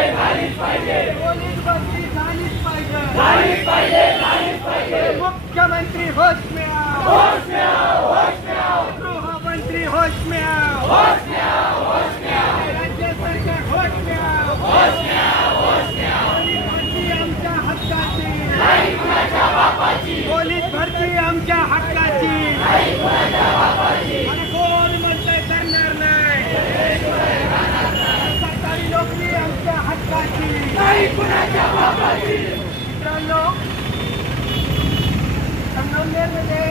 Police भरती झालीच पाहिजे. मुख्यमंत्री होश में आओ, गृहमंत्री होश में आओ, राज्य सरकार होश में आओ. पोलीस भरती आमच्या हक्काची, पोलीस भरती आमच्या हक्काची. आणि कोण म्हणतंय करणार नाही. सरकारी नोकरी आमच्या हक्काची. मित्रांनो, संगमनेरमध्ये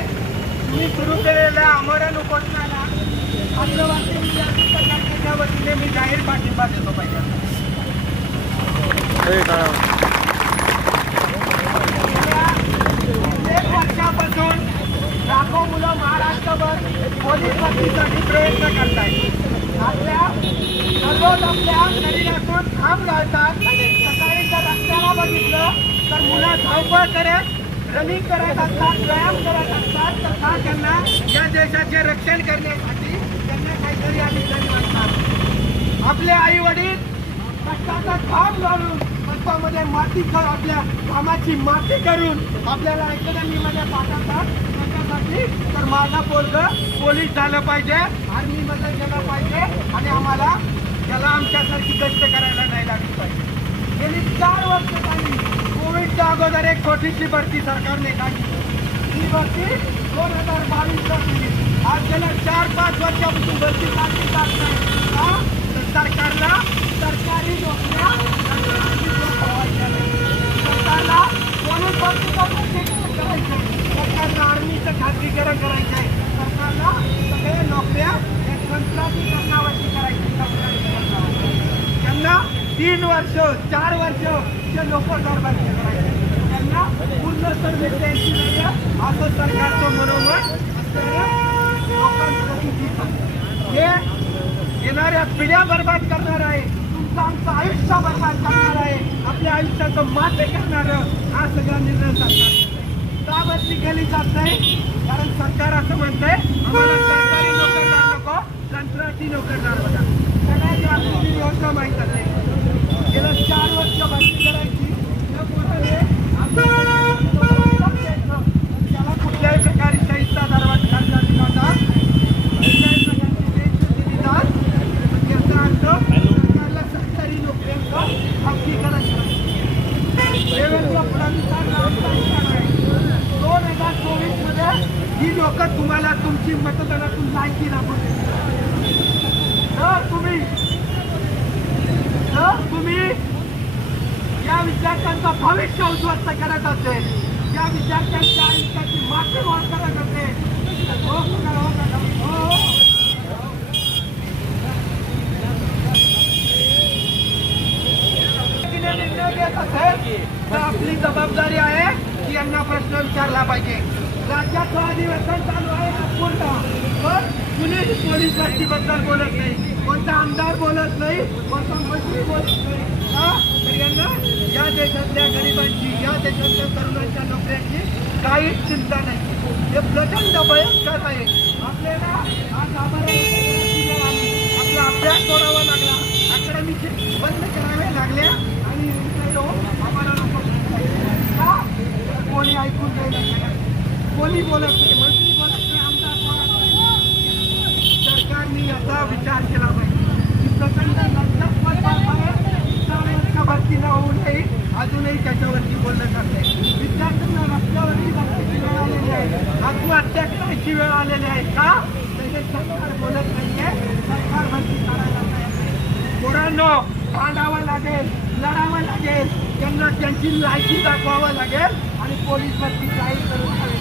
तुम्ही सुरू केलेल्या आमरण उपोषणाला आदिवासी विद्यार्थी संघटनेच्या वतीने मी जाहीर पाठिंबा देतो पाहिजे. एक वर्षापासून लाखो मुलं महाराष्ट्रभर पोलीस भरतीसाठी प्रयत्न करतायत. दररोज आपल्या शरीरातून घाम घालतात. सकाळी जर रस्त्याला बघितलं तर मुलं धावपळ करत रनिंग करत असतात, व्यायाम करत असतात. तर का त्यांना या देशाचे रक्षण करण्यासाठी त्यांना काहीतरी अधिकारी वाटतात. आपले आई वडील कष्टाचा घाम घालून कष्टामध्ये माती आपल्या कामाची माती करून आपल्याला अकॅडमीमध्ये पाठवतात. त्याच्यासाठी तर माझा पोरगं पोलीस झालं पाहिजे, आर्मीमध्ये गेलं पाहिजे आणि आम्हाला त्याला आमच्यासारखी कष्ट करायला नाही लागली पाहिजे. गेली 4 वर्ष झाली. कोविडच्या अगोदर एक छोटीशी भरती सरकारने काढली. ही भरती 2022ला केली. आज गेल्या 4-5 वर्षापासून भरती काढली जात नाही. तर सरकारला सरकारी नोकऱ्या सरकारला पोलीस भरतीचं खाजगीकरण करायचं आहे. सरकारला आर्मीचं खाजगीकरण करायचं आहे. सरकारला सगळे नोकऱ्या कंत्राटीकरणावरती करायची. त्यांना 3 वर्ष 4 वर्ष ते लोक दरबारी करायचे. त्यांना पूर्ण सर्व्हिस द्यायची नाही असं सरकारचं मनोमत असणाऱ्या लोकांसाठी दिसतं. हे येणाऱ्या पिढ्या बर्बाद करणार आहे. तुमचं आमचं आयुष्य बर्बाद करणार आहे. आपल्या आयुष्याचं माते करणारं हा सगळा निर्णय सरकार का भरती केली जात नाही. कारण सरकार असं म्हणतंय आम्हाला सरकारी नोकरदार नको, कंत्राटी नोकरदार बघा. सगळ्यात आपली योजना माहीत असेल. गेल्या 4 वर्ष भरती करायची त्याला कुठल्याही प्रकारे शाहीचा दरवाजा खर्च दिला जात. कुठल्याही प्रकारची देश दिली जात. याचा अर्थ सरकारला सरकारी नोकऱ्यांचं खाजगीकरण करायचं. देवेंद्र फडणवीसांना 2024 मध्ये ही लोक तुम्हाला तुमची मतदानातून लायकी दाखवून देतील. जर तुम्ही या विद्यार्थ्यांचं भविष्य उद्ध्वस्त करत असेल, या विद्यार्थ्यांच्या आयुष्याची मातीमोड करत असेल, निर्णय घेत असेल तर आपली जबाबदारी आहे की यांना प्रश्न विचारला पाहिजे. राज्याचं अधिवेशन चालू आहे पूर्ण, पण कुणीही पोलीस भरतीबद्दल बोलत नाही. कोणता आमदार बोलत नाही, कोणता मंत्री बोलत नाही. का तर यांना या देशातल्या गरिबांची, या देशातल्या तरुणांच्या नोकऱ्यांची काहीच चिंता नाही. हे प्रचंड भयंकर आहे. आपल्याला आज आपला अभ्यास सोडावा लागला, अकॅडमीचे बंद करावे लागले आणि आम्हाला नको का कोणी ऐकून घ्यायला. कोणी बोलत नाही, मंत्री बोलत नाही, आमदार बोलत नाही. सरकारने याचा विचार केला पाहिजे की प्रचंड भरती न होऊ नये. अजूनही त्याच्यावरती बोलणं करते. विद्यार्थ्यांना रस्त्यावरती भरतीची वेळ आलेली आहे, आत्महत्या करायची वेळ आलेली आहे. का त्याचे सरकार बोलत नाहीये. सरकार भरती करायला तयार नाही. पोरांनो, भांडावं लागेल, लढावं लागेल, त्यांना त्यांची लायकी दाखवावं लागेल आणि पोलीस भरती जाहीर करून द्यावी.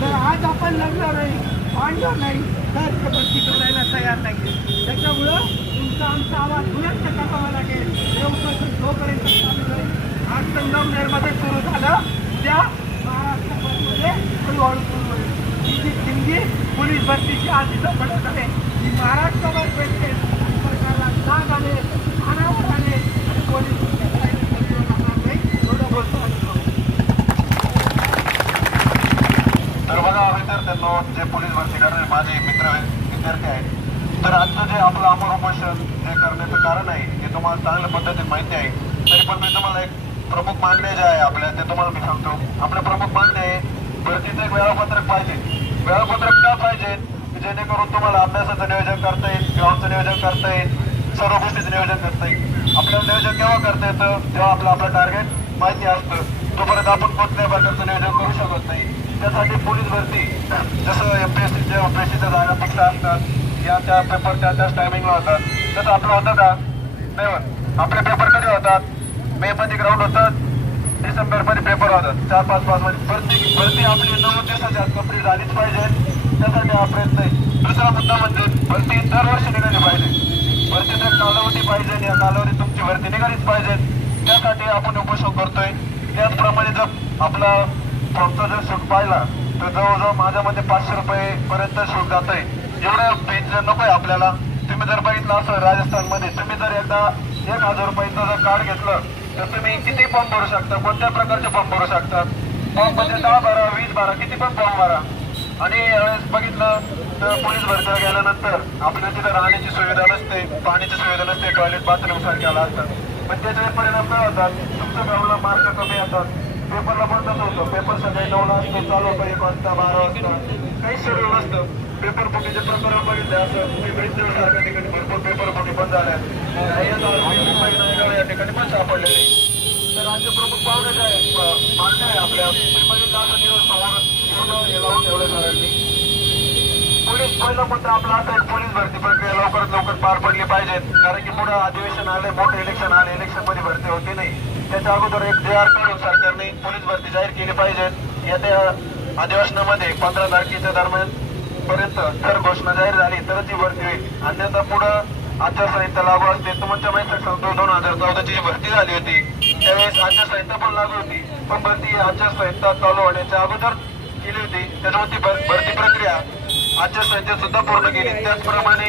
जर आज आपण लढलो नाही, भांडलो नाही तर भरती करायला तयार नाही. त्याच्यामुळं तुमचा आमचा आवाज बुलंद करावा लागेल. जोपर्यंत चालू राहील. आज संगमनेरमध्ये सुरू झालं, उद्या महाराष्ट्रामध्ये हळूहळू सुरू होईल. ही जी हिंदी पोलीस भरतीची आज इथं पडत आहे ही महाराष्ट्रावर पेटते. सरकारला जाग आले, मानावर आले आणि पोलीस एवढं बोलतो. तर बघा विद्यार्थ्यांनो, जे पोलीस भरती करणारे माझे मित्र विद्यार्थी आहेत, तर आजचं जे आपलं अमर उपोषण हे करण्याचं कारण आहे की तुम्हाला चांगल्या पद्धतीने माहिती आहे, तरी पण मी तुम्हाला एक प्रमुख मागण्या ज्या आहे आपल्या ते तुम्हाला मी सांगतो. आपल्या प्रमुख मागण्या आहे, भरतीचं एक वेळापत्रक पाहिजे. वेळापत्रक का पाहिजे की जेणेकरून तुम्हाला अभ्यासाचं नियोजन करता येईल, ग्राउंडचं नियोजन करता येईल, सर्व गोष्टीचं नियोजन करता येईल. आपल्याला नियोजन केव्हा करता येतं जेव्हा आपलं टार्गेट माहिती असतं. तोपर्यंत आपण कोणत्याही प्रकारचं नियोजन करू शकत नाही. त्यासाठी पोलीस भरती जसं एमपीएससीच्या ओपीएससीच्या जागा फिक्स असतात, या त्या पेपर त्याच टायमिंगला होतात, तसं आपलं होतं का? नाही होत. आपले पेपर कधी होतात? मे मध्ये ग्राउंड होतात, डिसेंबरमध्ये पेपर होतात, 4-5 मध्ये. भरती आपली 9 दिवसाच्या आत कंप्लीट झालीच पाहिजे. त्यासाठी हा प्रयत्न आहे. दुसरा मुद्दा म्हणजे भरती दरवर्षी निघाली पाहिजे. भरतीचा एक कालावधी पाहिजे आणि या कालावधीत तुमची भरती निघालीच पाहिजे. त्यासाठी आपण उपोषण करतोय. त्याचप्रमाणे जर आपला फॉर्मचा जर शुल्क पाहिला तर जवळजवळ माझ्यामध्ये 500 रुपये पर्यंत शुल्क जात आहे. एवढं पेज नको आहे आपल्याला. तुम्ही जर बघितलं असं राजस्थानमध्ये तुम्ही जर एकदा 1000 रुपयाचं जर कार्ड घेतलं तर तुम्ही किती फॉर्म भरू शकता, कोणत्या प्रकारचे फॉर्म भरू शकता. फॉर्म म्हणजे 10 भरा, 20 भरा, किती पण फॉर्म भरा. आणि यावेळेस बघितलं तर पोलीस भरतीला गेल्यानंतर आपल्या तिथे राहण्याची सुविधा नसते, पाण्याची सुविधा नसते, टॉयलेट बाथरूम सारख्याला असतात. पण त्याचे परिणाम काय होतात, तुमच्या ग्राउंडला मार्क कमी येतात. पेपरला पण तसं होतं. पेपर सकाळी 9ला असतो, चालू होतं 1 वाजता, 12 वाजता, काहीच शेड्यूल नसतं. पेपर फुटीचे प्रकरण बघितले असं तुम्ही ब्रिजदेव सारख्या ठिकाणी भरपूर पेपर फुटी पण झाल्या. या ठिकाणी पण सापडले. तर राज्य प्रमुख पाहुणे जे आहेत मान्य आहे आपल्या बघितलं असं दिवस समोर पूर्ण हे लावून ठेवलं सरांनी. पोलीस पहिला मुद्दा आपला असा आहे, पोलीस भरती प्रक्रिया लवकरात लवकर पार पडली पाहिजेत. कारण की पुढे अधिवेशन आले, मोठे इलेक्शन आले, इलेक्शन मध्ये भरती होती नाही. त्याच्या अगोदर एक JR काढून सरकारने पोलीस भरती जाहीर केली पाहिजे. येत्या अधिवेशनामध्ये 15 तारखेच्या दरम्यान पर्यंत जर घोषणा जाहीर झाली तरच ही भरती होईल. अन्यथा पुढं आचारसंहिता लागू असते. तुमच्या माहिती सांगतो 2014ची जी भरती झाली होती त्यावेळेस आचारसंहिता पण लागू होती, पण भरती आचारसंहिता चालू होण्याच्या अगोदर केली होती. त्याच्यामुळे ती भरती प्रक्रिया आचारसंहिता सुद्धा पूर्ण केली. त्याचप्रमाणे